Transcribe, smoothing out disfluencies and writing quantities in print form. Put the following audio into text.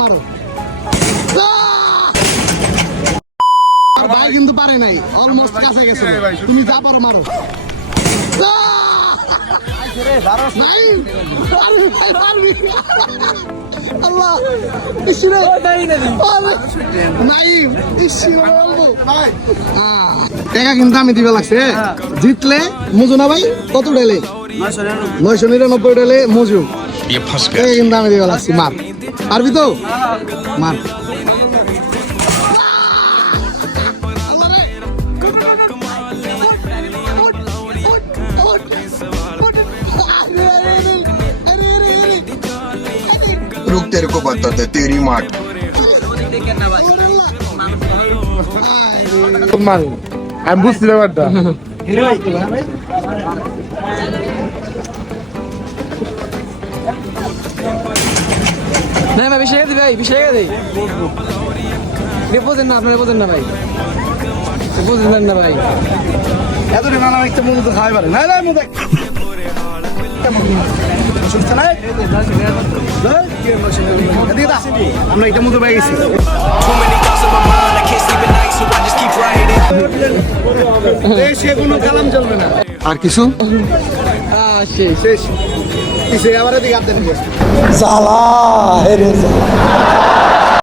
মারো। ভাই কিন্তু পারে নাই, অলমোস্ট কাছে গেছে। তুমি যা পারো মারো। আল্লাহ টাকা কিন্তু আমি দিবে লাগছে। জিতলে মজু না ভাই? কত উঠাইলে? 999 উঠাইলে মজু। কিন্তু আমি দিবে লাগছি। মার, পারবি তো? মার। रुक तेरे को बताते तेरी माँ আমি বুঝতে ব্যাপারটা। না ভাই বেশি গেছি ভাই, বেশি গেছি। বোঝেন না, আপনারা বোঝেন না ভাই, বুঝলেন না ভাই। এত না একটা মনে তো খাই পারে না। না মনে আমরা এটা মতো পেয়ে গেছি। কালাম চলবে না আর কিছু শেষ। আবার এদিকে